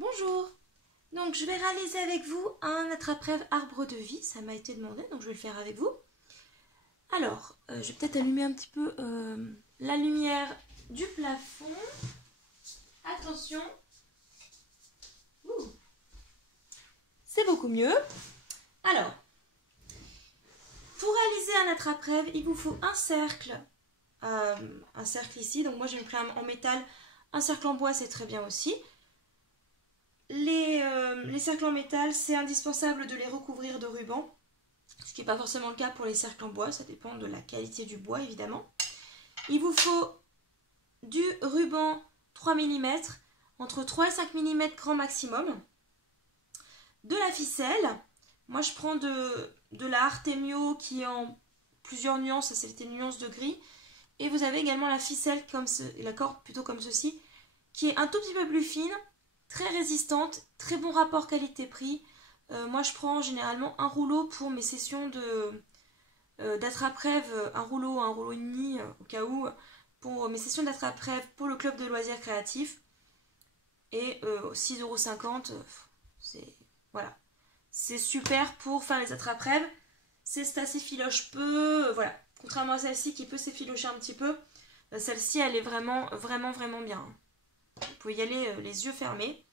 Bonjour. Donc je vais réaliser avec vous un attrape-rêve arbre de vie, ça m'a été demandé, donc je vais le faire avec vous. Alors, je vais peut-être allumer un petit peu la lumière du plafond. Attention. C'est beaucoup mieux. Alors, pour réaliser un attrape-rêve, il vous faut un cercle ici. Donc moi j'ai pris en métal, un cercle en bois c'est très bien aussi. Les cercles en métal, c'est indispensable de les recouvrir de ruban, ce qui n'est pas forcément le cas pour les cercles en bois, ça dépend de la qualité du bois évidemment. Il vous faut du ruban 3 mm, entre 3 et 5 mm grand maximum, de la ficelle, moi je prends de la Artemio qui est en plusieurs nuances, c'est des nuances de gris, et vous avez également la ficelle, la corde plutôt comme ceci, qui est un tout petit peu plus fine, très résistante, très bon rapport qualité-prix. Moi je prends généralement un rouleau pour mes sessions d'attrape-rêve, un rouleau et demi au cas où, pour mes sessions d'attrape-rêve pour le club de loisirs créatifs. Et 6,50 €, voilà. C'est super pour faire les attrape-rêves. C'est assez filoche peu, voilà. Contrairement à celle-ci qui peut s'effilocher un petit peu, celle-ci elle est vraiment bien. Vous pouvez y aller les yeux fermés.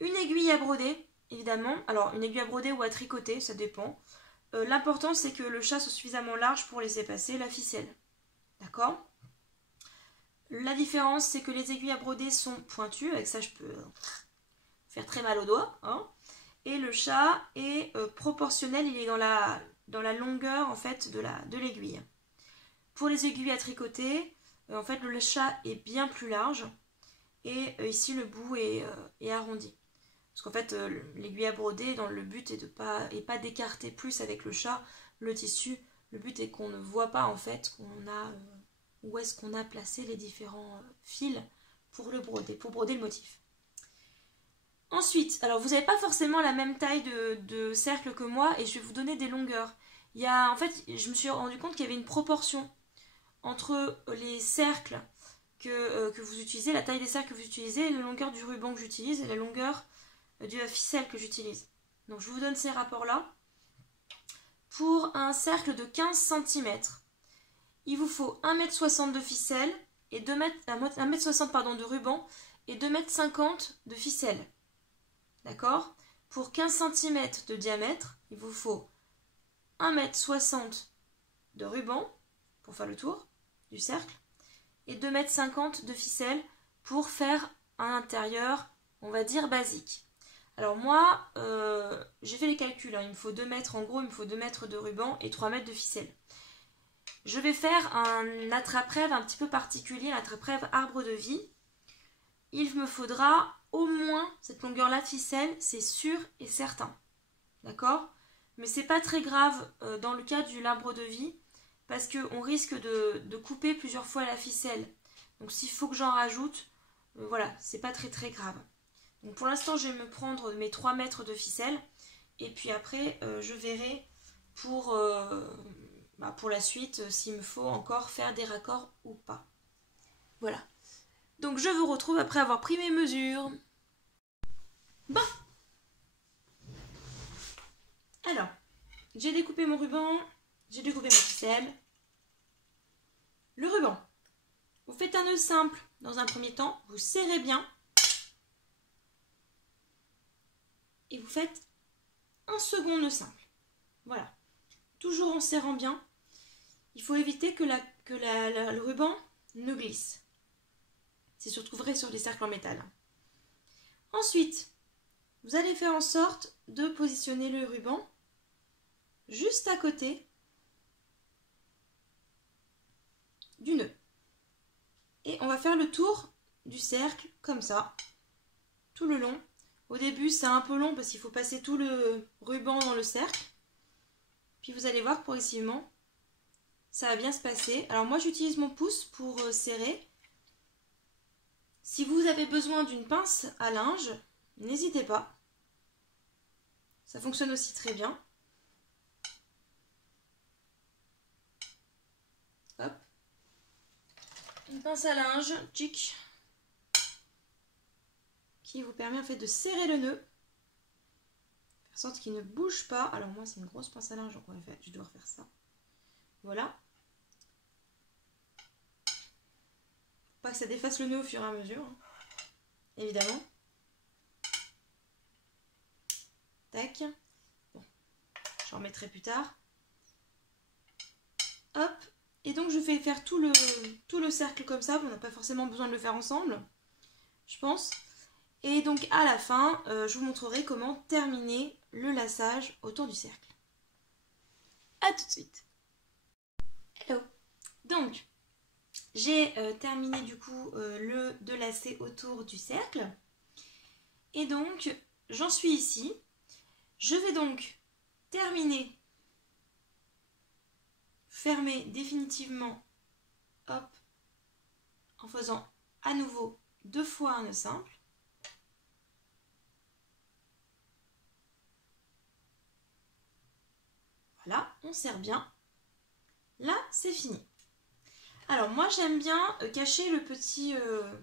Une aiguille à broder, évidemment. Alors, une aiguille à broder ou à tricoter, ça dépend. L'important, c'est que le chat soit suffisamment large pour laisser passer la ficelle. D'accord ? La différence, c'est que les aiguilles à broder sont pointues. Avec ça, je peux faire très mal aux doigts. Hein. Et le chat est proportionnel. Il est dans la longueur, en fait, de l'aiguille. Pour les aiguilles à tricoter, en fait, le chat est bien plus large. Et ici, le bout est arrondi. Parce qu'en fait, l'aiguille à broder, le but est pas d'écarter plus avec le chat le tissu. Le but est qu'on ne voit pas en fait où est-ce qu'on a placé les différents fils pour le broder, pour broder le motif. Ensuite, alors vous n'avez pas forcément la même taille de cercle que moi et je vais vous donner des longueurs. En fait, je me suis rendu compte qu'il y avait une proportion entre les cercles que vous utilisez, la taille des cercles que vous utilisez, la longueur du ruban que j'utilise et la longueur de la ficelle que j'utilise. Donc je vous donne ces rapports-là. Pour un cercle de 15 cm, il vous faut 1,60 m de ficelle et 1,60 m de ruban et 2,50 m de ficelle. D'accord ? Pour 15 cm de diamètre, il vous faut 1,60 m de ruban pour faire le tour du cercle et 2,50 m de ficelle pour faire un intérieur, on va dire, basique. Alors moi, j'ai fait les calculs, hein. Il me faut 2 mètres, en gros, il me faut 2 mètres de ruban et 3 mètres de ficelle. Je vais faire un attrape-rêve un petit peu particulier, un attrape-rêve arbre de vie. Il me faudra au moins cette longueur-là de ficelle, c'est sûr et certain. D'accord ? Mais c'est pas très grave dans le cas de l'arbre de vie, parce qu'on risque de couper plusieurs fois la ficelle. Donc s'il faut que j'en rajoute, voilà, c'est pas très grave. Donc pour l'instant, je vais me prendre mes 3 mètres de ficelle. Et puis après, je verrai pour la suite s'il me faut encore faire des raccords ou pas. Voilà. Donc je vous retrouve après avoir pris mes mesures. Bon. Alors, j'ai découpé mon ruban. J'ai découpé ma ficelle. Le ruban. Vous faites un nœud simple dans un premier temps. Vous serrez bien. Et vous faites un second nœud simple. Voilà. Toujours en serrant bien. Il faut éviter que le ruban ne glisse. C'est surtout vrai sur les cercles en métal. Ensuite, vous allez faire en sorte de positionner le ruban juste à côté du nœud. Et on va faire le tour du cercle comme ça, tout le long. Au début, c'est un peu long parce qu'il faut passer tout le ruban dans le cercle. Puis vous allez voir progressivement, ça va bien se passer. Alors moi, j'utilise mon pouce pour serrer. Si vous avez besoin d'une pince à linge, n'hésitez pas. Ça fonctionne aussi très bien. Hop. Une pince à linge, tchic, qui vous permet en fait de serrer le nœud, faire en sorte qu'il ne bouge pas. Alors moi c'est une grosse pince à linge, donc je dois refaire ça. Voilà. Pas que ça défasse le nœud au fur et à mesure, hein, évidemment. Tac. Bon, j'en remettrai plus tard. Hop. Et donc je fais faire tout le cercle comme ça. On n'a pas forcément besoin de le faire ensemble, je pense. Et donc à la fin, je vous montrerai comment terminer le laçage autour du cercle. A tout de suite. Hello. Donc, j'ai terminé du coup le deux lacets autour du cercle. Et donc, j'en suis ici. Je vais donc terminer, fermer définitivement, hop, en faisant à nouveau 2 fois un nœud simple. Voilà, on serre bien. Là, c'est fini. Alors moi, j'aime bien cacher le petit...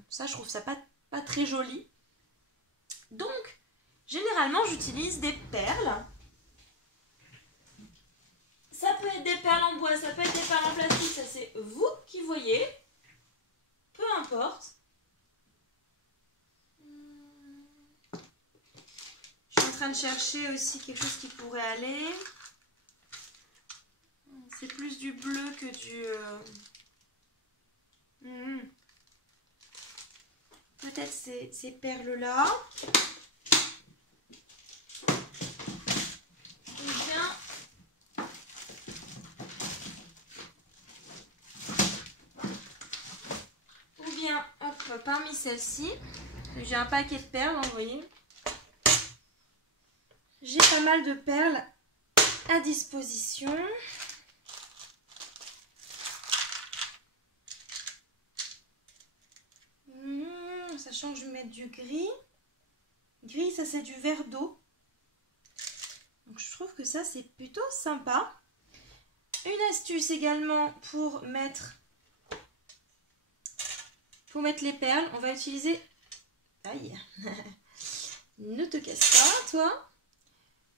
ça, je trouve ça pas très joli. Donc, généralement, j'utilise des perles. Ça peut être des perles en bois, ça peut être des perles en plastique, ça c'est vous qui voyez. Peu importe. Je suis en train de chercher aussi quelque chose qui pourrait aller. C'est plus du bleu que du... Peut-être ces perles-là. Ou bien, hop, parmi celles-ci, j'ai un paquet de perles, vous voyez. J'ai pas mal de perles à disposition. Sachant que je vais mettre du gris. Gris, ça c'est du vert d'eau. Donc je trouve que ça c'est plutôt sympa. Une astuce également pour mettre les perles. On va utiliser... Aïe. Ne te casse pas, toi.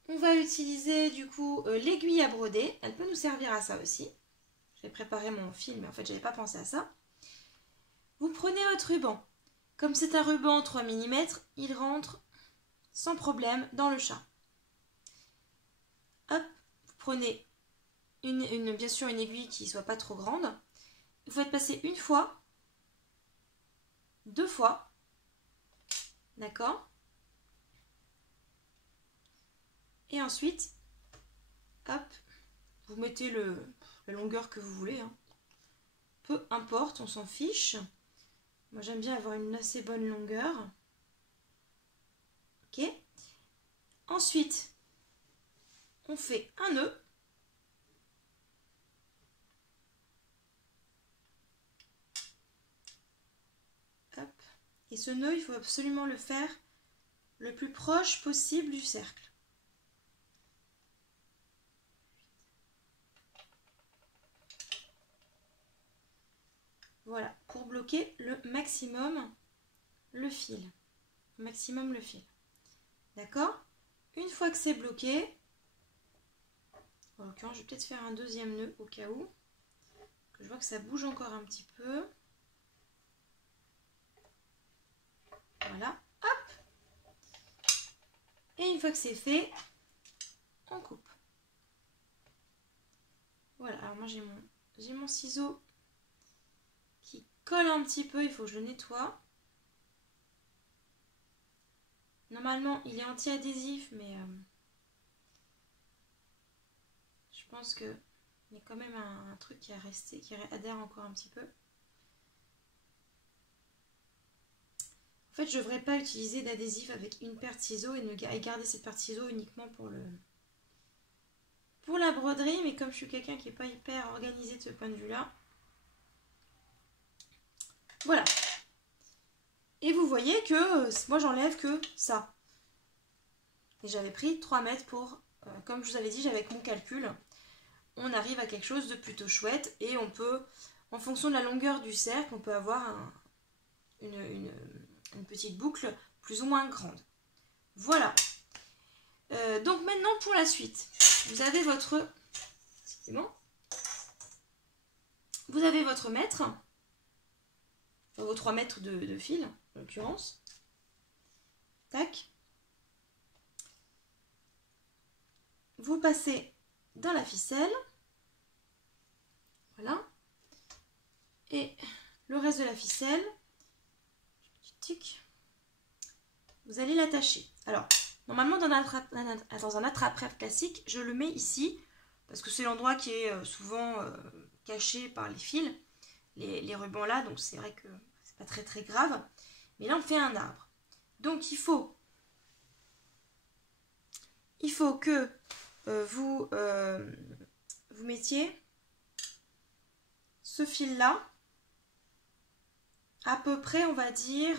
On va utiliser du coup l'aiguille à broder. Elle peut nous servir à ça aussi. J'ai préparé mon fil, mais en fait j'avais pas pensé à ça. Vous prenez votre ruban. Comme c'est un ruban 3 mm, il rentre sans problème dans le chat. Hop, vous prenez bien sûr une aiguille qui ne soit pas trop grande. Vous faites passer une fois, 2 fois, d'accord? Et ensuite, hop, vous mettez la longueur que vous voulez, hein. Peu importe, on s'en fiche. Moi j'aime bien avoir une assez bonne longueur. Ok. Ensuite, on fait un nœud. Hop. Et ce nœud, il faut absolument le faire le plus proche possible du cercle. Voilà, pour bloquer le maximum le fil. D'accord? Une fois que c'est bloqué, en l'occurrence, je vais peut-être faire un deuxième nœud au cas où. Je vois que ça bouge encore un petit peu. Voilà, hop! Et une fois que c'est fait, on coupe. Voilà, alors moi j'ai mon ciseau qui colle un petit peu, il faut que je le nettoie. Normalement, il est anti-adhésif, mais je pense qu'il y a quand même un truc qui a resté, qui adhère encore un petit peu. En fait, je ne devrais pas utiliser d'adhésif avec une paire de ciseaux et garder cette paire de ciseaux uniquement pour la broderie, mais comme je suis quelqu'un qui n'est pas hyper organisé de ce point de vue-là. Voilà. Et vous voyez que moi j'enlève que ça. Et j'avais pris 3 mètres pour, comme je vous avais dit, j'avais avec mon calcul, on arrive à quelque chose de plutôt chouette et on peut, en fonction de la longueur du cercle, on peut avoir une petite boucle plus ou moins grande. Voilà. Donc maintenant pour la suite, vous avez votre... C'est bon. Vous avez votre mètre, enfin, vos 3 mètres de fil, en l'occurrence. Tac. Vous passez dans la ficelle. Voilà. Et le reste de la ficelle, vous allez l'attacher. Alors, normalement dans un attrape-rêve classique, je le mets ici, parce que c'est l'endroit qui est souvent caché par les fils, les rubans là, donc c'est vrai que c'est pas très très grave. Mais là on fait un arbre. Donc il faut que vous mettiez ce fil là à peu près, on va dire,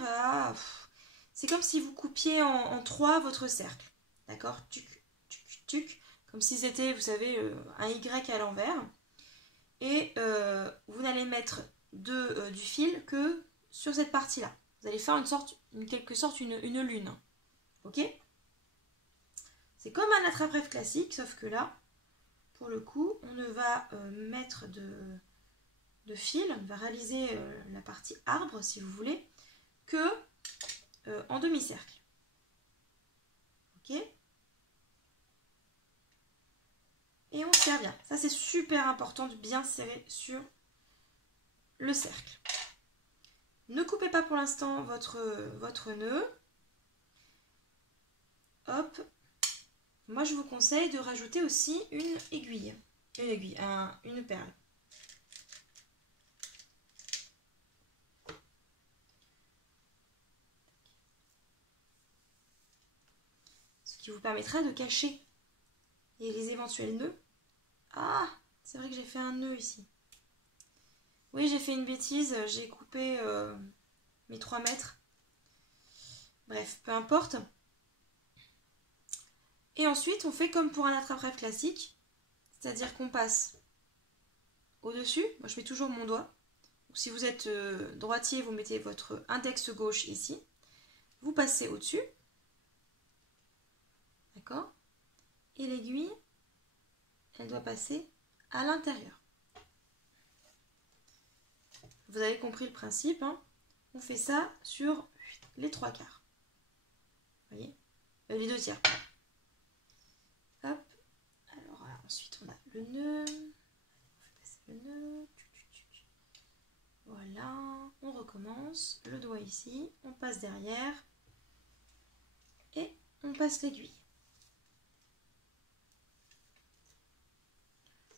c'est comme si vous coupiez en 3 votre cercle. D'accord? Tuc, tuc, tuc. Comme si c'était, vous savez, un Y à l'envers. Et vous n'allez mettre du fil que sur cette partie-là. Vous allez faire en quelque sorte une lune. Ok? C'est comme un attrape-rêve classique, sauf que là, pour le coup, on ne va mettre de fil, on va réaliser la partie arbre, si vous voulez, que en demi-cercle. Ok? Et on serre bien. Ça, c'est super important de bien serrer sur le cercle. Ne coupez pas pour l'instant votre nœud. Hop. Moi, je vous conseille de rajouter aussi une aiguille. Une perle. Ce qui vous permettra de cacher les éventuels nœuds. Ah, c'est vrai que j'ai fait un nœud ici. Oui, j'ai fait une bêtise, j'ai coupé mes 3 mètres. Bref, peu importe. Et ensuite, on fait comme pour un attrape-rêve classique, c'est-à-dire qu'on passe au-dessus. Moi, je mets toujours mon doigt. Donc, si vous êtes droitier, vous mettez votre index gauche ici. Vous passez au-dessus. D'accord? Et l'aiguille, elle doit passer à l'intérieur. Vous avez compris le principe, hein? On fait ça sur les 3 quarts. Vous voyez? Les 2 tiers. Hop. Alors ensuite on a le nœud. On fait passer le nœud. Voilà. On recommence. Le doigt ici. On passe derrière. Et on passe l'aiguille.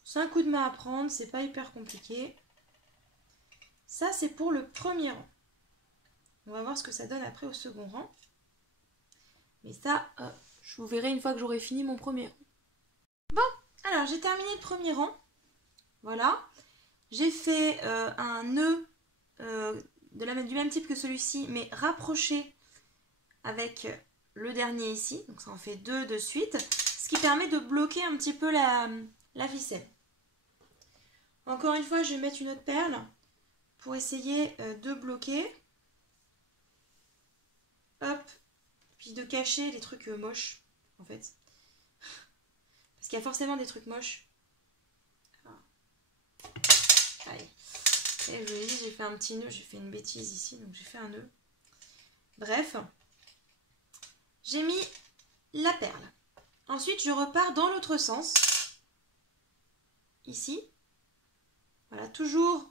C'est un coup de main à prendre. C'est pas hyper compliqué. Ça, c'est pour le premier rang. On va voir ce que ça donne après au second rang. Mais ça, je vous verrai une fois que j'aurai fini mon premier rang. Bon, alors j'ai terminé le premier rang. Voilà. J'ai fait un nœud du même type que celui-ci, mais rapproché avec le dernier ici. Donc ça en fait 2 de suite. Ce qui permet de bloquer un petit peu la ficelle. Encore une fois, je vais mettre une autre perle pour essayer de bloquer. Hop. Puis de cacher les trucs moches, en fait. Parce qu'il y a forcément des trucs moches. Allez. Et je vous ai dit, j'ai fait un petit nœud, j'ai fait une bêtise ici, donc j'ai fait un nœud. Bref. J'ai mis la perle. Ensuite, je repars dans l'autre sens. Ici. Voilà, toujours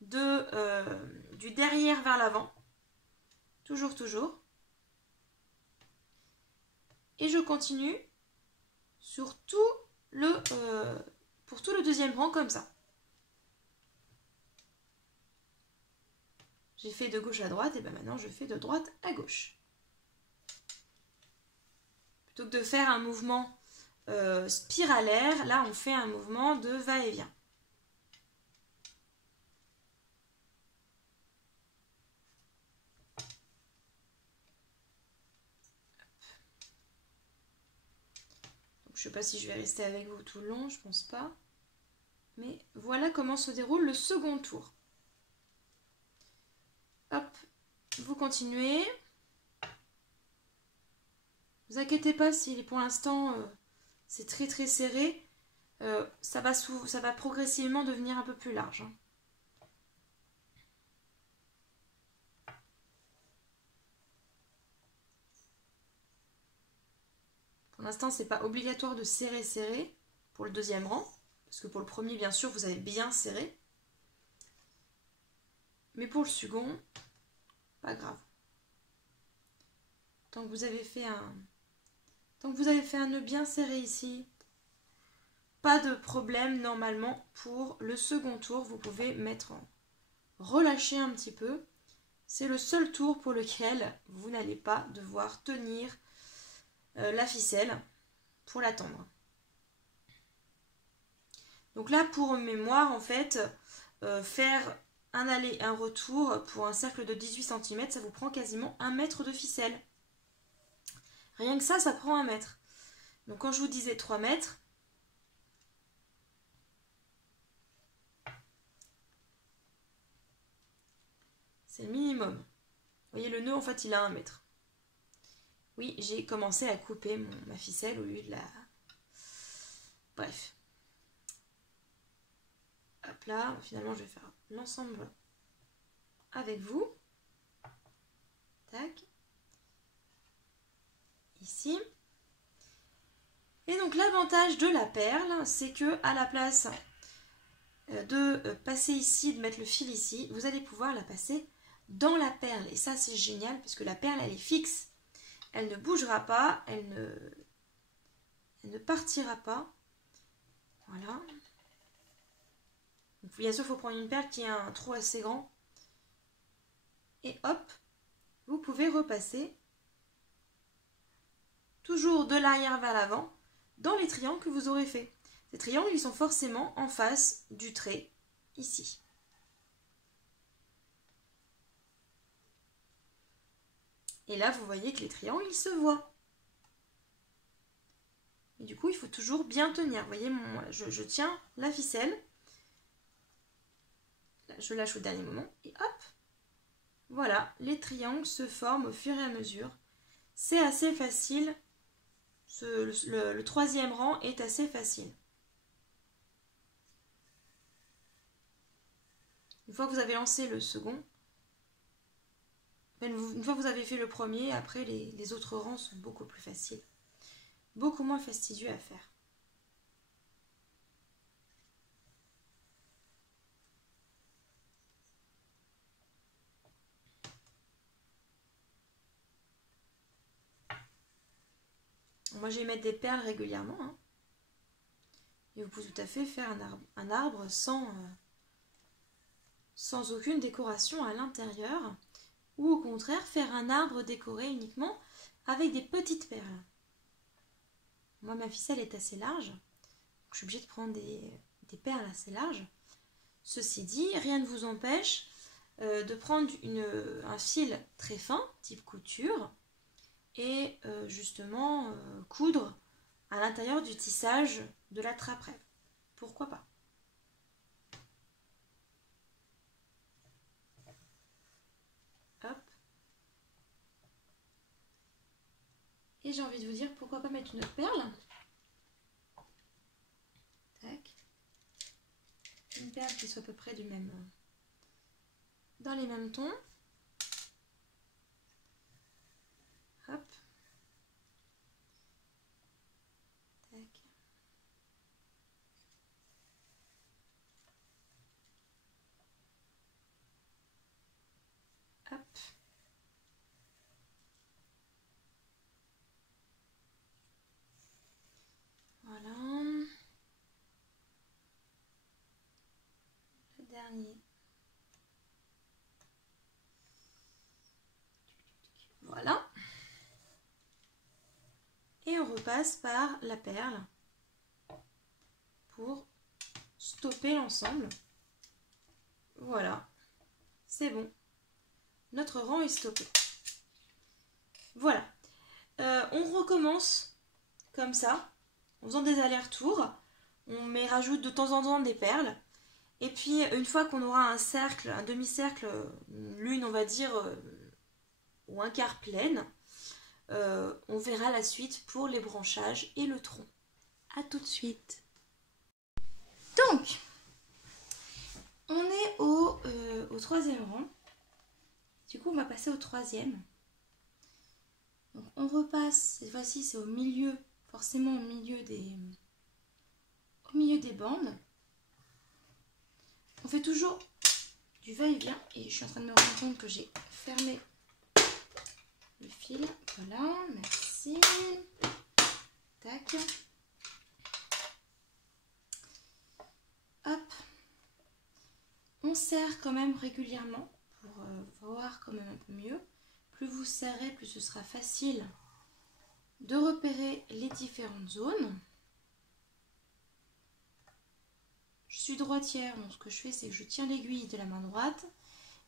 du derrière vers l'avant. Toujours, toujours. Et je continue sur pour tout le deuxième rang comme ça. J'ai fait de gauche à droite, et bien maintenant je fais de droite à gauche. Plutôt que de faire un mouvement spiralaire, là on fait un mouvement de va-et-vient. Je ne sais pas si je vais rester avec vous tout le long, je pense pas. Mais voilà comment se déroule le second tour. Hop, vous continuez. Vous inquiétez pas si pour l'instant c'est très serré, ça va progressivement devenir un peu plus large. Hein. Pour l'instant, c'est pas obligatoire de serrer pour le deuxième rang, parce que pour le premier, bien sûr, vous avez bien serré. Mais pour le second, pas grave. Tant que vous avez fait un nœud bien serré ici, pas de problème normalement pour le second tour. Vous pouvez relâcher un petit peu. C'est le seul tour pour lequel vous n'allez pas devoir tenir la ficelle pour la tendre. Donc là, pour mémoire, en fait, faire un aller, un retour pour un cercle de 18 cm, ça vous prend quasiment 1 mètre de ficelle. Rien que ça prend 1 mètre. Donc quand je vous disais 3 mètres, c'est le minimum. Vous voyez, le nœud, en fait, il a 1 mètre. Oui, j'ai commencé à couper ma ficelle au lieu de la... Bref. Hop là, finalement, je vais faire l'ensemble avec vous. Tac. Ici. Et donc, l'avantage de la perle, c'est que à la place de passer ici, de mettre le fil ici, vous allez pouvoir la passer dans la perle. Et ça, c'est génial, parce que la perle, elle est fixe. Elle ne bougera pas, elle ne partira pas. Voilà. Donc, bien sûr, il faut prendre une perle qui a un trou assez grand. Et hop, vous pouvez repasser toujours de l'arrière vers l'avant dans les triangles que vous aurez fait. Ces triangles, ils sont forcément en face du trait ici. Et là, vous voyez que les triangles, ils se voient. Et du coup, il faut toujours bien tenir. Vous voyez, je tiens la ficelle. Là, je lâche au dernier moment. Et hop, voilà, les triangles se forment au fur et à mesure. C'est assez facile. Le troisième rang est assez facile. Une fois que vous avez lancé le second, une fois que vous avez fait le premier, après les autres rangs sont beaucoup plus faciles. Beaucoup moins fastidieux à faire. Moi, je vais mettre des perles régulièrement. Hein. Et vous pouvez tout à fait faire un arbre sans aucune décoration à l'intérieur. Ou au contraire, faire un arbre décoré uniquement avec des petites perles. Moi, ma ficelle est assez large. Donc je suis obligée de prendre des perles assez larges. Ceci dit, rien ne vous empêche de prendre un fil très fin, type couture, et justement coudre à l'intérieur du tissage de la trappe-rêve. Pourquoi pas? Hop. Et j'ai envie de vous dire, pourquoi pas mettre une autre perle? Tac. Une perle qui soit à peu près dans les mêmes tons. Hop. Tac. Hop. Voilà. Le dernier. Voilà. Et on repasse par la perle pour stopper l'ensemble. Voilà. C'est bon. Notre rang est stoppé. Voilà. On recommence comme ça, en faisant des allers-retours. On rajoute de temps en temps des perles. Et puis, une fois qu'on aura un cercle, un demi-cercle, une lune, on va dire, ou un quart pleine, on verra la suite pour les branchages et le tronc. A tout de suite. Donc, on est au 3e rang. Du coup, on va passer au 3e. Donc, on repasse, cette fois-ci, c'est au milieu, forcément au milieu des bandes. On fait toujours du va-et-vient. Et je suis en train de me rendre compte que j'ai fermé le fil. Voilà, merci. Tac. Hop. On serre quand même régulièrement pour voir quand même un peu mieux. Plus vous serrez, plus ce sera facile de repérer les différentes zones. Je suis droitière, donc ce que je fais, c'est que je tiens l'aiguille de la main droite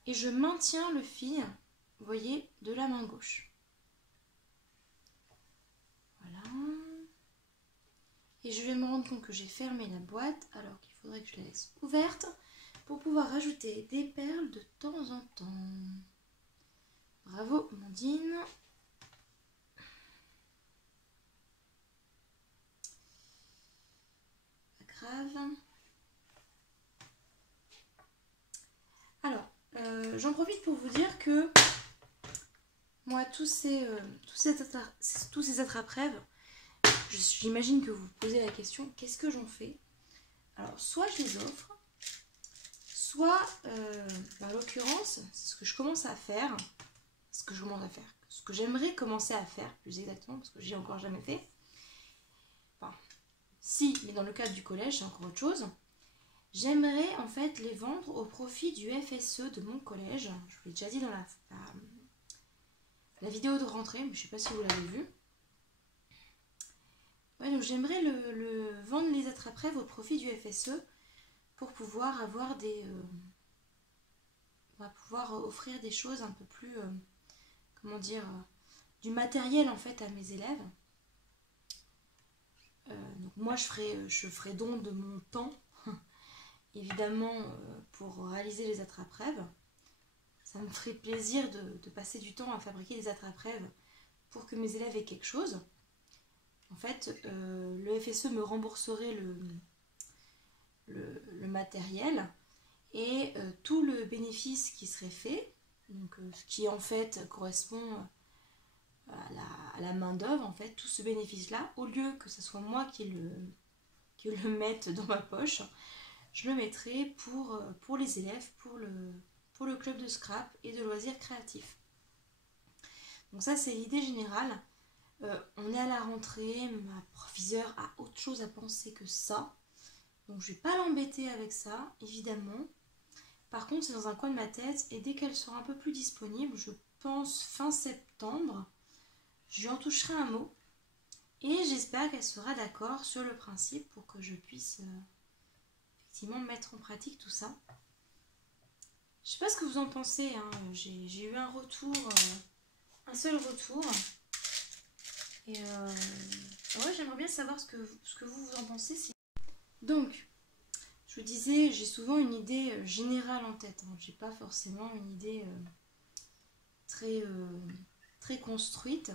et je maintiens le fil, vous voyez, de la main gauche. Voilà. Et je vais me rendre compte que j'ai fermé la boîte, alors qu'il faudrait que je la laisse ouverte pour pouvoir rajouter des perles de temps en temps. Bravo, Amandine. Pas grave. Alors, j'en profite pour vous dire que moi, tous ces attrape-rêves, j'imagine que vous vous posez la question, qu'est-ce que j'en fais? Alors, soit je les offre, soit, en l'occurrence, c'est ce que je commence à faire, ce que j'aimerais commencer à faire, plus exactement, parce que j'ai encore jamais fait. Enfin, si, mais dans le cadre du collège, c'est encore autre chose. J'aimerais en fait les vendre au profit du FSE de mon collège. Je vous l'ai déjà dit dans la vidéo de rentrée, mais je ne sais pas si vous l'avez vu. Ouais, donc j'aimerais vendre les attrape-rêves au profit du FSE pour pouvoir avoir on va pouvoir offrir des choses un peu plus, comment dire, du matériel en fait à mes élèves. Donc moi je ferai don de mon temps, évidemment, pour réaliser les attrape-rêves. Ça me ferait plaisir de passer du temps à fabriquer des attrape-rêves pour que mes élèves aient quelque chose. En fait, le FSE me rembourserait le matériel et tout le bénéfice qui serait fait, donc ce qui en fait correspond à la main d'œuvre, en fait, tout ce bénéfice-là, au lieu que ce soit moi qui le mette dans ma poche, je le mettrai pour les élèves, pour le club de scrap et de loisirs créatifs. Donc ça, c'est l'idée générale. On est à la rentrée, ma proviseure a autre chose à penser que ça. Donc je ne vais pas l'embêter avec ça, évidemment. Par contre, c'est dans un coin de ma tête et dès qu'elle sera un peu plus disponible, je pense fin septembre, je lui en toucherai un mot. Et j'espère qu'elle sera d'accord sur le principe pour que je puisse effectivement mettre en pratique tout ça. Je sais pas ce que vous en pensez, hein. J'ai eu un retour, un seul retour. Et ouais, j'aimerais bien savoir ce que vous en pensez. Donc, je vous disais, j'ai souvent une idée générale en tête. Hein. J'ai pas forcément une idée très construite.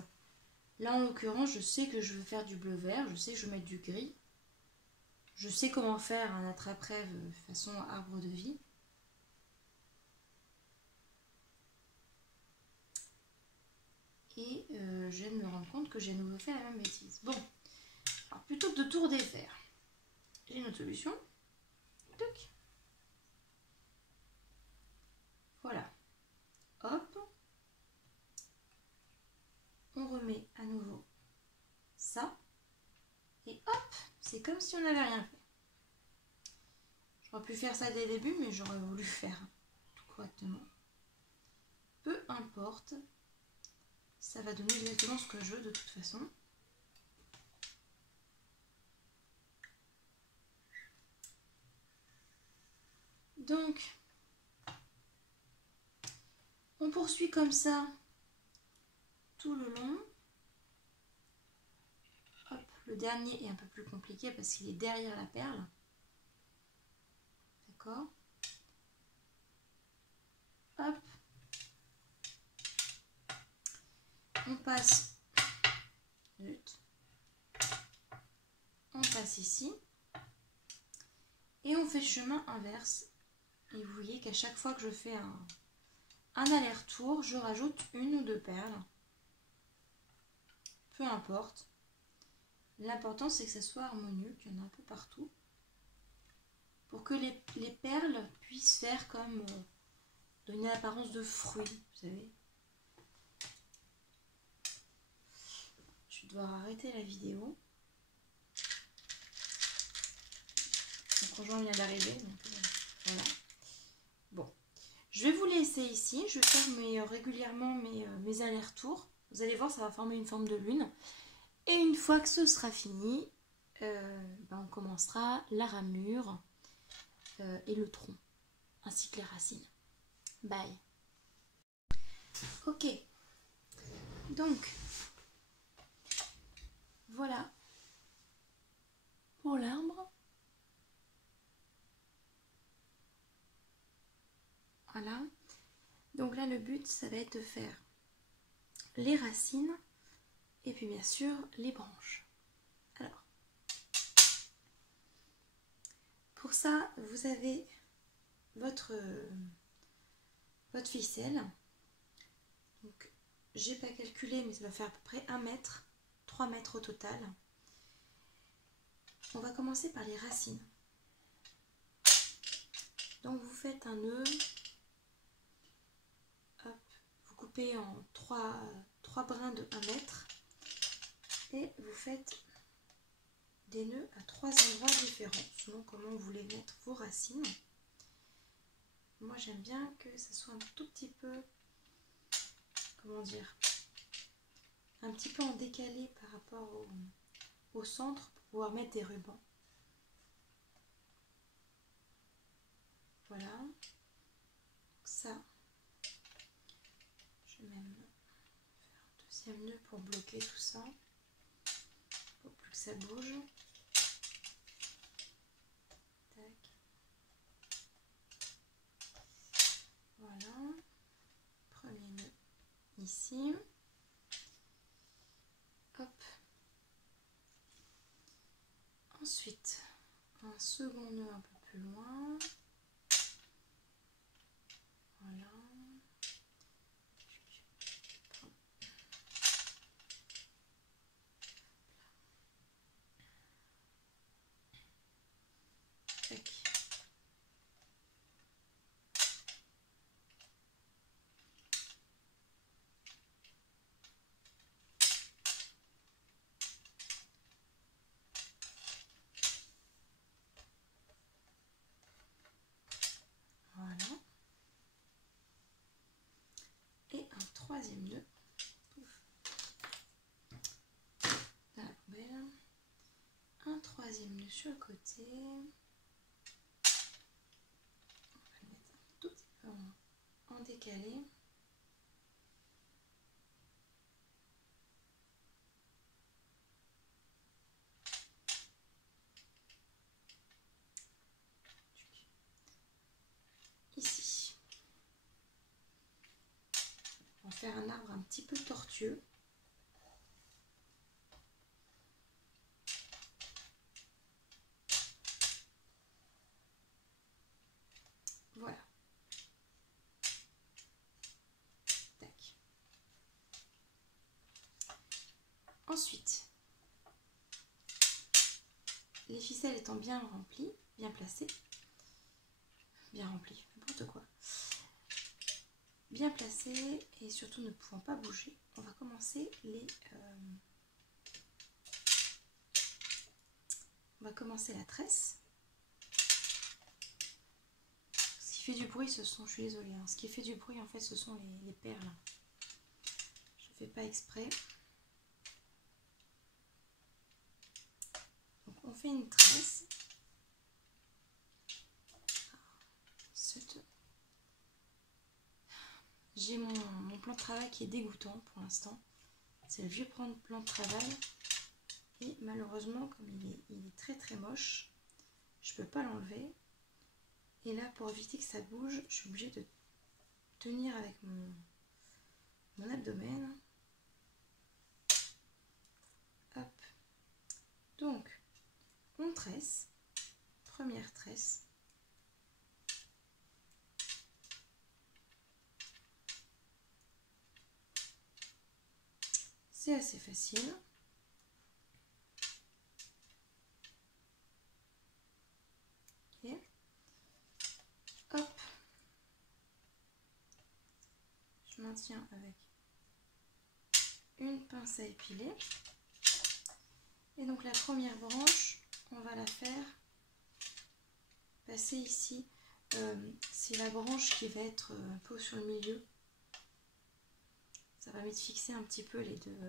Là, en l'occurrence, je sais que je veux faire du bleu-vert, je sais que je veux mettre du gris. Je sais comment faire un attrape-rêve façon arbre de vie. Et je viens de me rendre compte que j'ai à nouveau fait la même bêtise. Bon, alors plutôt que de tout redéfaire, j'ai une autre solution. Toc. Voilà. Hop. On remet à nouveau ça. Et hop, c'est comme si on n'avait rien fait. J'aurais pu faire ça dès le début, mais j'aurais voulu faire tout correctement. Peu importe. Ça va donner exactement ce que je veux de toute façon. Donc, on poursuit comme ça tout le long. Hop, le dernier est un peu plus compliqué parce qu'il est derrière la perle. D'accord? Hop. On passe ici. Et on fait le chemin inverse. Et vous voyez qu'à chaque fois que je fais un aller-retour, je rajoute une ou deux perles. Peu importe. L'important c'est que ça soit harmonieux, qu'il y en a un peu partout. Pour que les perles puissent faire comme donner une apparence de fruit, vous savez. Je vais devoir arrêter la vidéo. Mon conjoint vient d'arriver, donc voilà. Bon, je vais vous laisser ici. Je vais faire régulièrement mes allers-retours. Vous allez voir, ça va former une forme de lune. Et une fois que ce sera fini, on commencera la ramure et le tronc, ainsi que les racines. Bye. Ok, donc voilà pour l'arbre. Voilà. Donc là, le but, ça va être de faire les racines et puis bien sûr les branches. Alors, pour ça, vous avez votre ficelle. Donc, j'ai pas calculé, mais ça va faire à peu près 1 mètre, 3 mètres au total. On va commencer par les racines. Donc, vous faites un nœud. Hop, vous coupez en 3 brins de 1 mètre. Et vous faites des nœuds à 3 endroits différents, selon comment vous voulez mettre vos racines. Moi, j'aime bien que ça soit un tout petit peu, comment dire, un petit peu en décalé par rapport au centre pour pouvoir mettre des rubans. Voilà. Ça, je vais même faire un deuxième nœud pour bloquer tout ça, pour plus que ça bouge. Tac. Voilà. Premier nœud ici. Hop. Ensuite, un second nœud un peu plus loin. Voilà. Tac. Voilà. Et un troisième nœud. Dans la poubelle. Un troisième nœud sur le côté. On va le mettre un tout petit peu en décalé. Ici. On va faire un arbre un petit peu tortueux. Voilà. Tac. Ensuite, les ficelles étant bien remplies, bien placées, bien remplies, n'importe quoi, bien placées et surtout ne pouvant pas bouger, on va commencer on va commencer la tresse. Ce qui fait du bruit, ce sont, je suis désolée, hein, ce qui fait du bruit en fait, ce sont les perles. Je ne fais pas exprès. Donc on fait une tresse. Ensuite, j'ai mon plan de travail qui est dégoûtant pour l'instant. C'est le vieux plan de travail. Et malheureusement, comme il est très très moche, je ne peux pas l'enlever. Et là, pour éviter que ça bouge, je suis obligée de tenir avec mon abdomen. Hop. Donc, on tresse, première tresse. C'est assez facile. Ok. Hop. Je maintiens avec une pince à épiler. Et donc la première branche, on va la faire passer ici. C'est la branche qui va être un peu sur le milieu. Ça permet de fixer un petit peu les deux.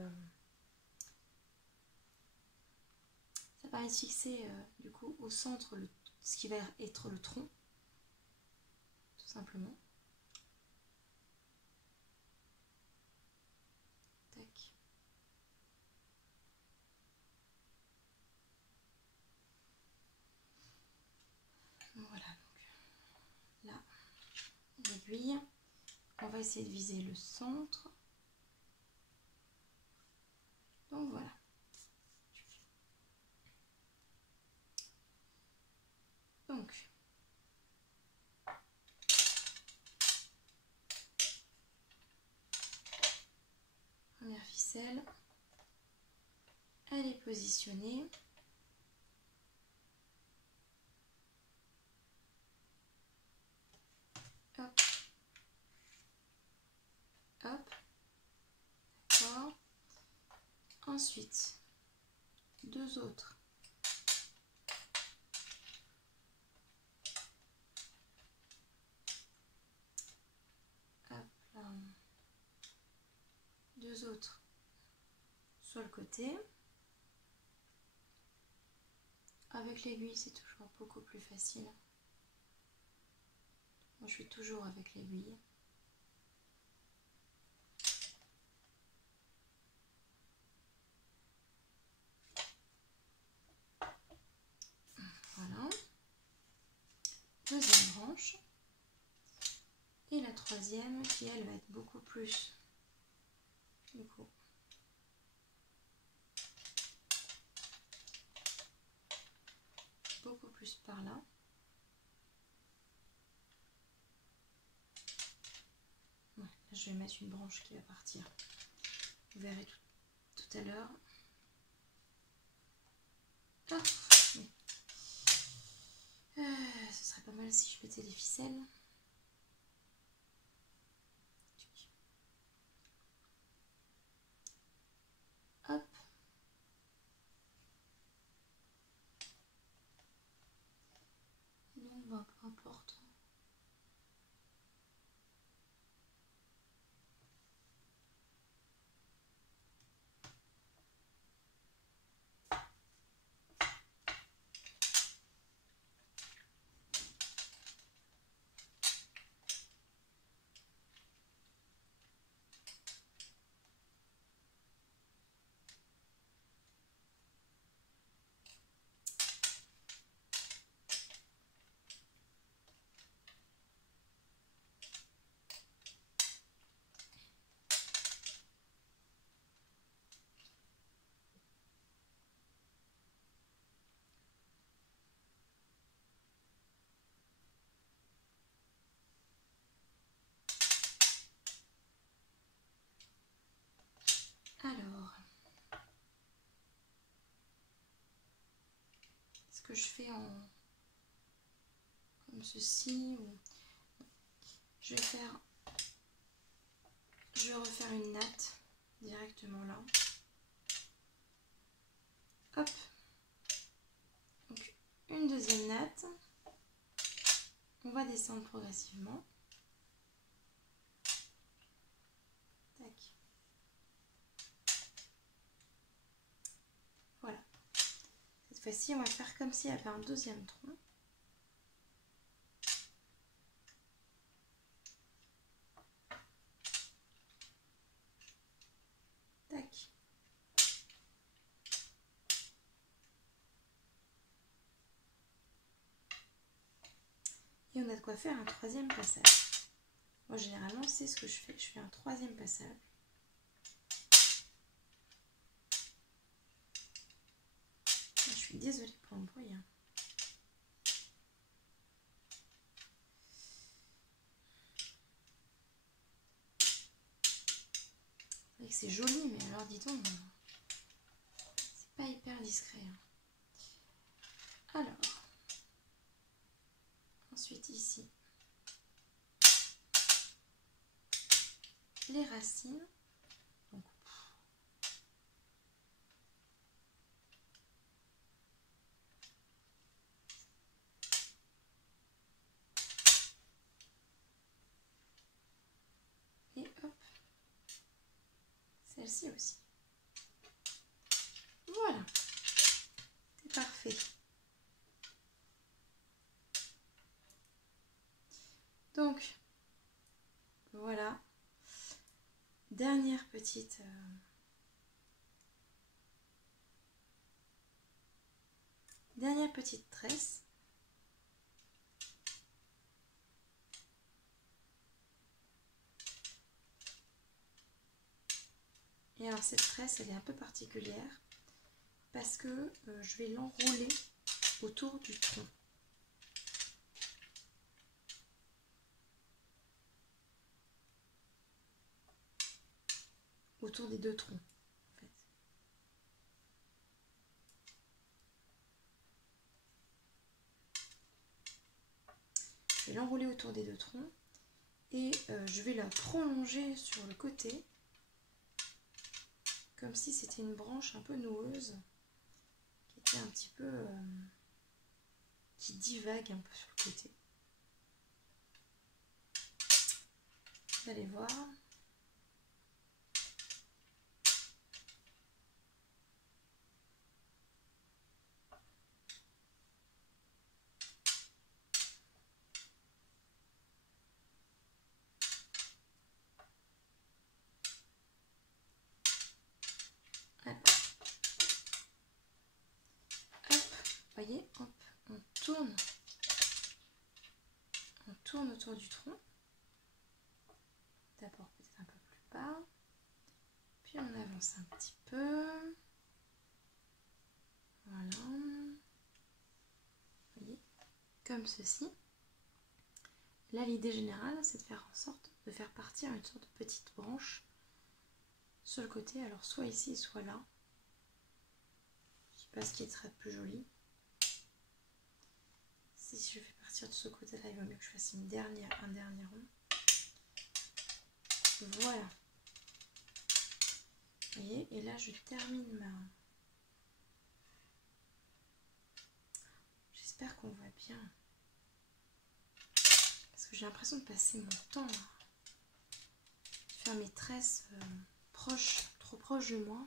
Ça permet de fixer du coup au centre ce qui va être le tronc, tout simplement. Tac. Voilà, donc là, l'aiguille. On va essayer de viser le centre. Donc voilà. Donc, première ficelle, elle est positionnée. Hop. Hop. D'accord. Ensuite, deux autres. Hop là. Deux autres sur le côté. Avec l'aiguille, c'est toujours beaucoup plus facile. Moi, je suis toujours avec l'aiguille. Voilà. Deuxième branche. Et la troisième qui, elle, va être beaucoup plus, du coup, beaucoup plus par là. Ouais, là, je vais mettre une branche qui va partir. Vous verrez tout à l'heure. Ah, oui. Ce serait pas mal si je mettais les ficelles. Hop. Et donc, ben, peu importe. Alors, est-ce que je fais en comme ceci ou je vais refaire une natte directement là. Hop. Donc une deuxième natte. On va descendre progressivement. Tac. Voilà. Cette fois-ci, on va faire comme s'il y avait un deuxième tronc. Tac. Et on a de quoi faire un troisième passage. Moi, généralement, c'est ce que je fais. Je fais un troisième passage. Là, je suis suis désolée pour le bruit. Hein. C'est vrai que c'est joli, mais alors dis donc, c'est pas hyper discret. Hein. Alors, ensuite ici, les racines. Donc, et hop, celle-ci aussi. Voilà, c'est parfait. Donc, voilà. Dernière petite tresse. Et alors cette tresse, elle est un peu particulière parce que je vais l'enrouler autour du tronc. Autour des deux troncs, en fait. Je vais l'enrouler autour des deux troncs et je vais la prolonger sur le côté comme si c'était une branche un peu noueuse qui était un petit peu qui divague un peu sur le côté. Vous allez voir. Voyez, hop, on tourne autour du tronc. D'abord peut-être un peu plus bas, puis on avance un petit peu. Voilà. Voyez, comme ceci. Là, l'idée générale, c'est de faire en sorte de faire partir une sorte de petite branche sur le côté, alors soit ici, soit là. Je ne sais pas ce qui serait plus joli. Si je fais partir de ce côté-là, il vaut mieux que je fasse un dernier rond. Voilà. Vous voyez, et là je termine ma... J'espère qu'on voit bien. Parce que j'ai l'impression de passer mon temps à faire mes tresses trop proches de moi.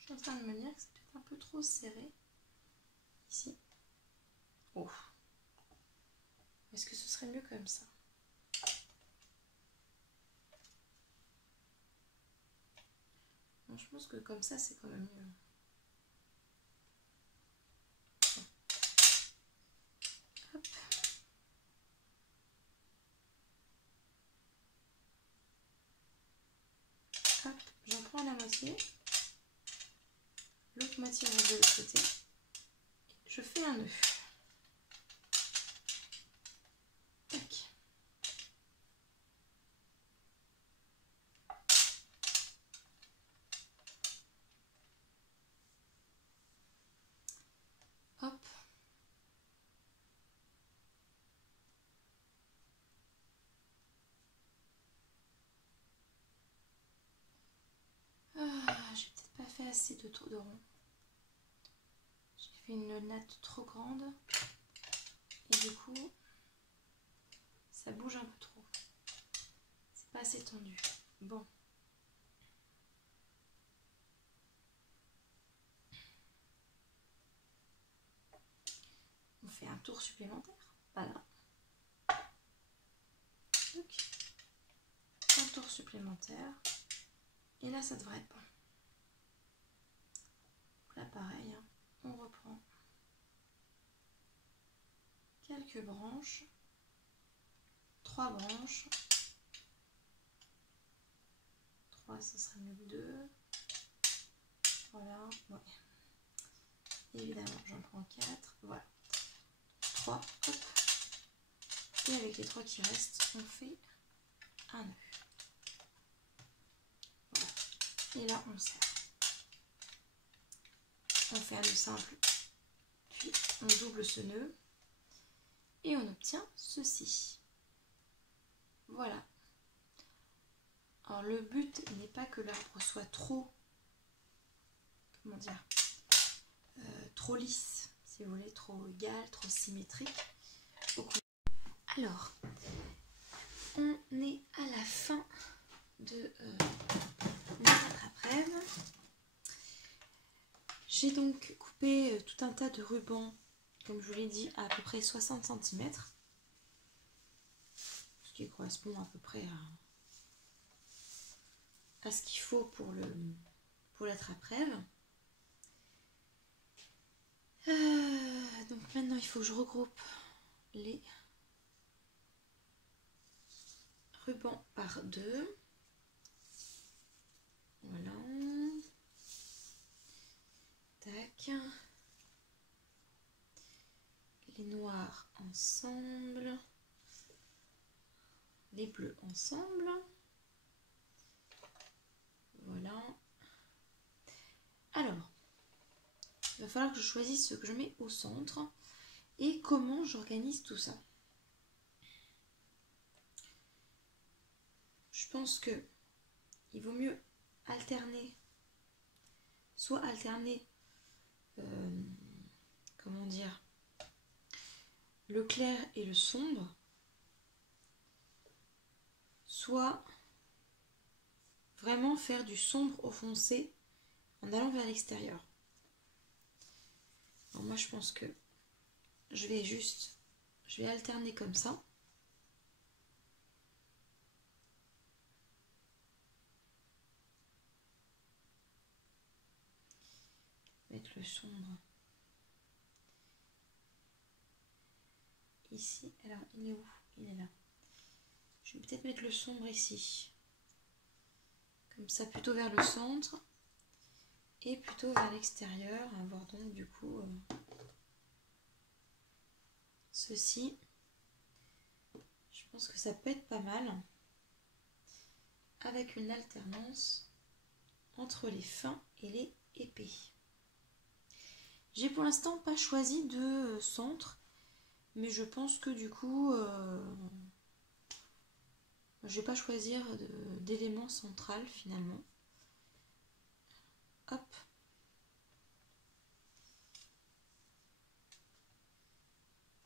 Je suis en train de me dire que c'est peut-être un peu trop serré ici. Oh. Est-ce que ce serait mieux comme ça? Non, je pense que comme ça, c'est quand même mieux. Hop. Hop, j'en prends la moitié. L'autre moitié reste de l'autre côté. Je fais un nœud. Tac. assez de rond. J'ai fait une natte trop grande et du coup ça bouge un peu trop. C'est pas assez tendu. Bon. On fait un tour supplémentaire. Voilà. Donc, un tour supplémentaire. Et là, ça devrait être bon. Là, pareil, hein, on reprend quelques branches. 3 branches. 3, ce serait mieux que 2. Voilà, ouais. Évidemment, j'en prends 4. Voilà. 3, hop. Et avec les 3 qui restent, on fait un nœud. Voilà. Et là, on serre. On fait un nœud simple, puis on double ce nœud et on obtient ceci. Voilà. Alors le but n'est pas que l'arbre soit trop, comment dire, trop lisse, si vous voulez, trop égal, trop symétrique. Alors, on est à la fin de notre après-midi. J'ai donc coupé tout un tas de rubans, comme je vous l'ai dit, à peu près 60 cm. Ce qui correspond à peu près à ce qu'il faut pour l'attrape-rêve. Donc maintenant, il faut que je regroupe les rubans par 2. Voilà. Tac. Les noirs ensemble. Les bleus ensemble. Voilà. Alors, il va falloir que je choisisse ce que je mets au centre et comment j'organise tout ça. Je pense que il vaut mieux alterner, soit alterner, comment dire, le clair et le sombre, soit vraiment faire du sombre au foncé en allant vers l'extérieur. Alors moi je pense que je vais alterner comme ça. Mettre le sombre ici. Alors il est où? Il est là. Je vais peut-être mettre le sombre ici. Comme ça, plutôt vers le centre et plutôt vers l'extérieur. Avoir donc du coup ceci. Je pense que ça peut être pas mal. Avec une alternance entre les fins et les épais. J'ai pour l'instant pas choisi de centre, mais je pense que du coup je vais pas choisir d'élément central finalement. Hop.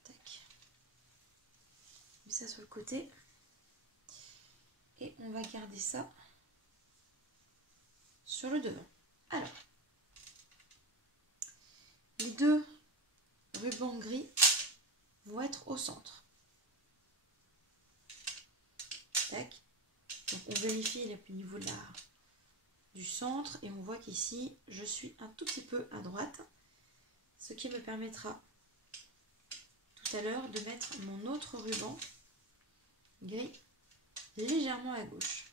Tac. Je mets ça sur le côté. Et on va garder ça sur le devant. Alors, les 2 rubans gris vont être au centre. Tac. Donc on vérifie le niveau du centre et on voit qu'ici je suis un tout petit peu à droite, ce qui me permettra tout à l'heure de mettre mon autre ruban gris légèrement à gauche.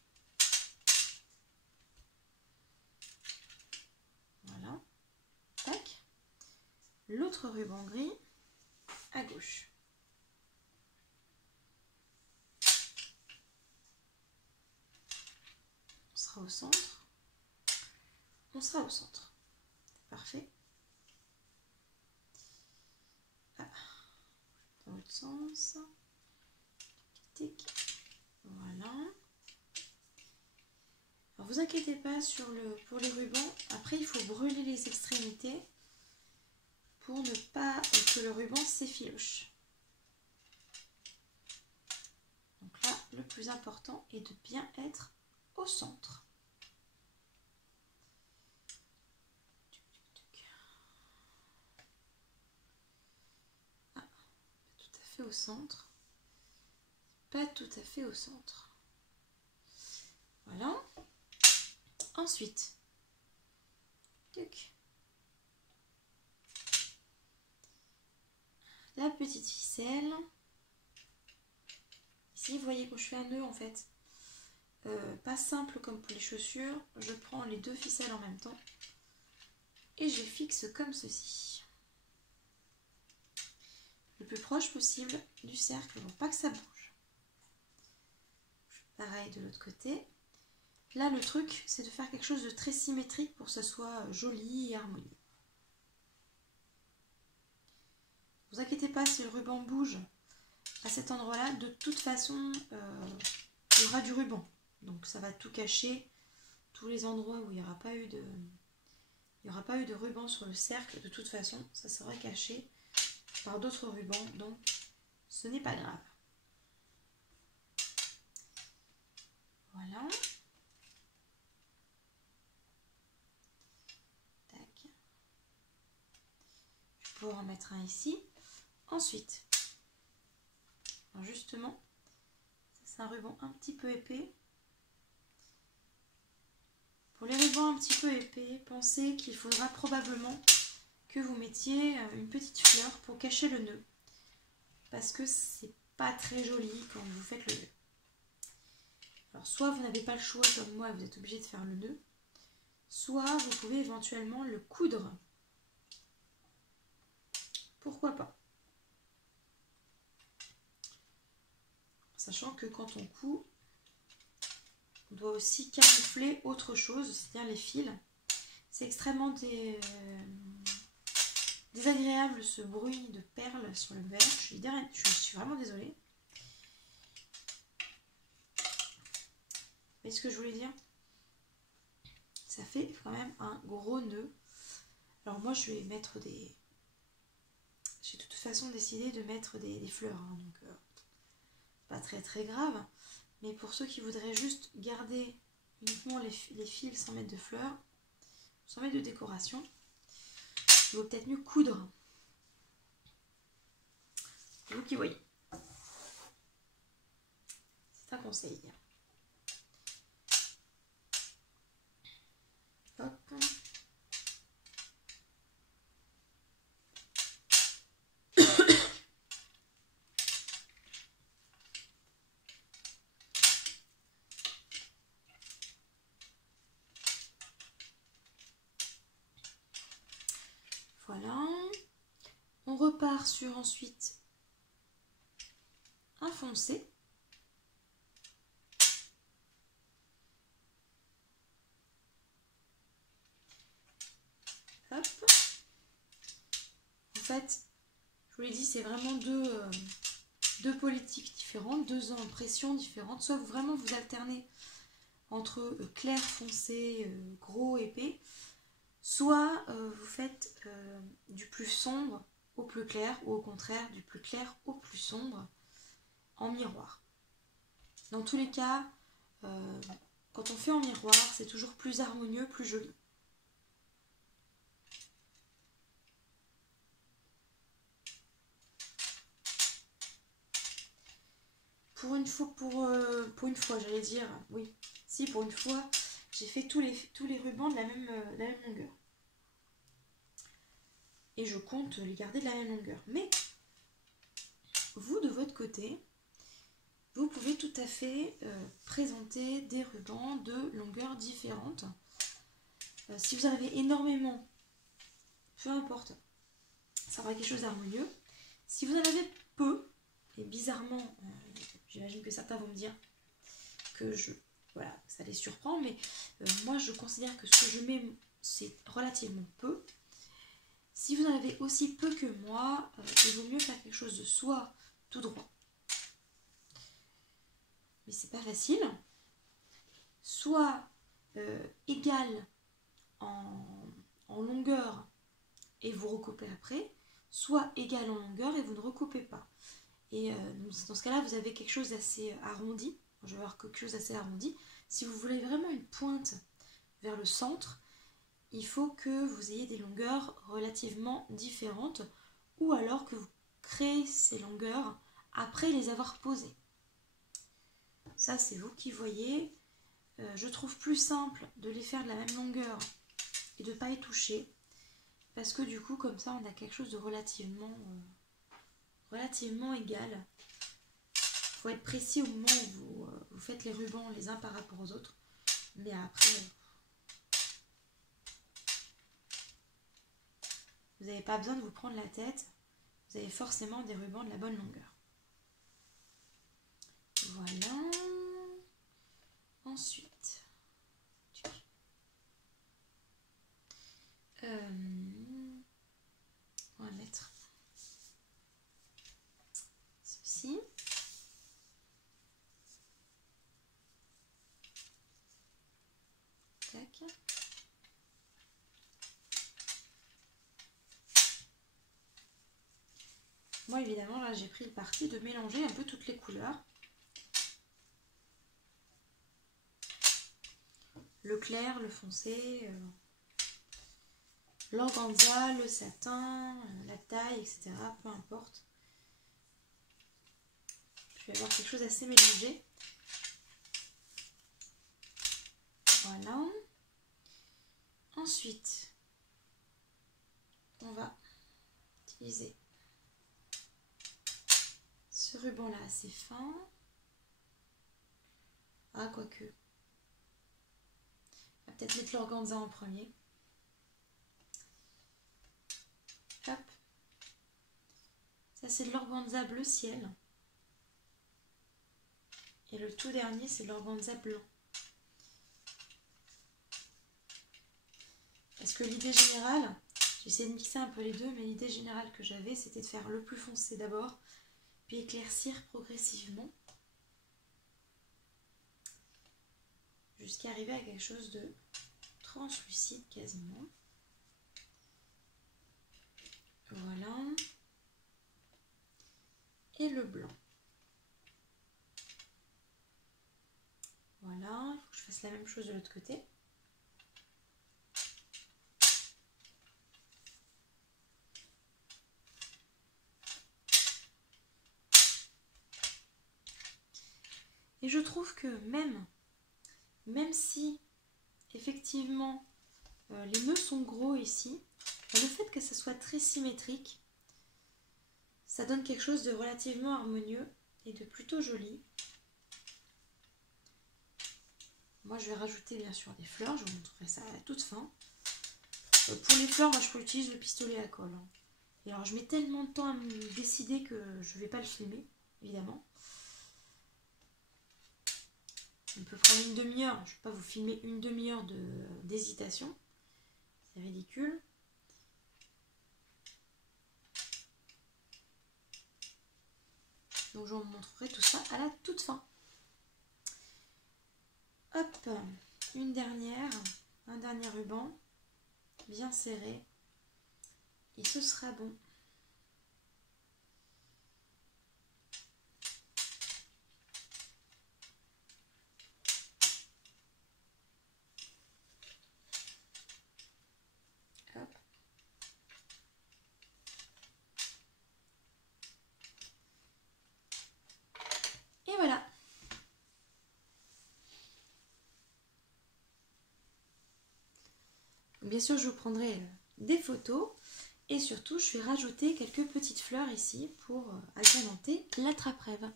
Voilà. Tac. L'autre ruban gris à gauche. On sera au centre. On sera au centre. Parfait. Ah. Dans l'autre sens. Tic, tic. Voilà. Alors vous vous inquiétez pas pour les rubans. Après, il faut brûler les extrémités pour ne pas que le ruban s'effiloche. Donc là, le plus important est de bien être au centre. Ah, pas tout à fait au centre. Pas tout à fait au centre. Voilà. Ensuite, la petite ficelle. Ici, vous voyez quand je fais un nœud en fait, pas simple comme pour les chaussures, je prends les deux ficelles en même temps et je fixe comme ceci. Le plus proche possible du cercle pour pas que ça bouge. Pareil de l'autre côté. Là, le truc, c'est de faire quelque chose de très symétrique pour que ça soit joli et harmonieux. Ne vous inquiétez pas si le ruban bouge à cet endroit-là. De toute façon, il y aura du ruban. Donc ça va tout cacher. Tous les endroits où il n'y aura pas eu de ruban sur le cercle, de toute façon, ça sera caché par d'autres rubans. Donc, ce n'est pas grave. Voilà. Tac. Je vais pouvoir en mettre un ici. Ensuite, alors justement, c'est un ruban un petit peu épais. Pour les rubans un petit peu épais, pensez qu'il faudra probablement que vous mettiez une petite fleur pour cacher le nœud. Parce que c'est pas très joli quand vous faites le nœud. Alors soit vous n'avez pas le choix comme moi, vous êtes obligé de faire le nœud. Soit vous pouvez éventuellement le coudre. Pourquoi pas? Sachant que quand on coud, on doit aussi camoufler autre chose, c'est-à-dire les fils. C'est extrêmement désagréable ce bruit de perles sur le verre. Je suis vraiment désolée. Mais ce que je voulais dire, ça fait quand même un gros nœud. Alors moi je vais mettre des... J'ai de toute façon décidé de mettre des fleurs, hein, donc pas très très grave. Mais pour ceux qui voudraient juste garder uniquement les fils sans mettre de fleurs, sans mettre de décoration, il vaut peut-être mieux coudre. C'est vous qui voyez. C'est un conseil. Hop. Voilà. On repart sur ensuite un foncé. Hop. En fait, je vous l'ai dit, c'est vraiment deux politiques différentes, deux impressions différentes. Soit vraiment vous alternez entre clair, foncé, gros, épais. Soit vous faites du plus sombre au plus clair, ou au contraire du plus clair au plus sombre en miroir. Dans tous les cas, quand on fait en miroir, c'est toujours plus harmonieux, plus joli. Pour une fois, j'allais dire, oui, si pour une fois, j'ai fait tous les rubans de la même longueur. Et je compte les garder de la même longueur. Mais vous, de votre côté, vous pouvez tout à fait présenter des rubans de longueurs différentes. Si vous en avez énormément, peu importe, ça fera quelque chose d'harmonieux. Si vous en avez peu, et bizarrement, j'imagine que certains vont me dire que voilà, ça les surprend, mais moi je considère que ce que je mets, c'est relativement peu. Si vous en avez aussi peu que moi, il vaut mieux faire quelque chose de soit tout droit, mais c'est pas facile, soit égale en longueur et vous recoupez après, soit égale en longueur et vous ne recoupez pas. Et dans ce cas-là, vous avez quelque chose d'assez arrondi. Je vais avoir quelque chose d'assez arrondi. Si vous voulez vraiment une pointe vers le centre, il faut que vous ayez des longueurs relativement différentes ou alors que vous créez ces longueurs après les avoir posées. Ça, c'est vous qui voyez. Je trouve plus simple de les faire de la même longueur et de ne pas y toucher parce que du coup, comme ça, on a quelque chose de relativement égal. Il faut être précis au moment où vous faites les rubans les uns par rapport aux autres. Mais après, vous n'avez pas besoin de vous prendre la tête. Vous avez forcément des rubans de la bonne longueur. Voilà. Ensuite, on va mettre ceci. Tac. Moi, évidemment, là, j'ai pris le parti de mélanger un peu toutes les couleurs. Le clair, le foncé, l'organza, le satin, la taille, etc. Peu importe. Je vais avoir quelque chose d'assez mélangé. Voilà. Ensuite, on va utiliser ce ruban là assez fin. Ah, quoique. On va peut-être mettre l'organza en premier. Hop. Ça, c'est de l'organza bleu ciel. Et le tout dernier, c'est de l'organza blanc. Parce que l'idée générale, j'essaie de mixer un peu les deux, mais l'idée générale que j'avais, c'était de faire le plus foncé d'abord, puis éclaircir progressivement, jusqu'à arriver à quelque chose de translucide quasiment. Voilà. Et le blanc. Voilà, il faut que je fasse la même chose de l'autre côté. Et je trouve que même si effectivement les nœuds sont gros ici, le fait que ça soit très symétrique, ça donne quelque chose de relativement harmonieux et de plutôt joli. Moi, je vais rajouter bien sûr des fleurs, je vous montrerai ça à la toute fin. Pour les fleurs, moi, je peux utiliser le pistolet à colle. Et alors, je mets tellement de temps à me décider que je ne vais pas le filmer, évidemment. On peut prendre une demi-heure, je ne vais pas vous filmer une demi-heure d'hésitation. C'est ridicule. Donc, je vous montrerai tout ça à la toute fin. Hop, un dernier ruban, bien serré, et ce sera bon. Hop. Et voilà. Bien sûr, je vous prendrai des photos et surtout, je vais rajouter quelques petites fleurs ici pour agrémenter l'attrape-rêve.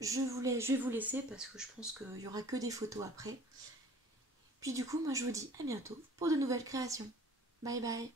Je vais vous laisser parce que je pense qu'il n'y aura que des photos après. Puis du coup, moi je vous dis à bientôt pour de nouvelles créations. Bye bye.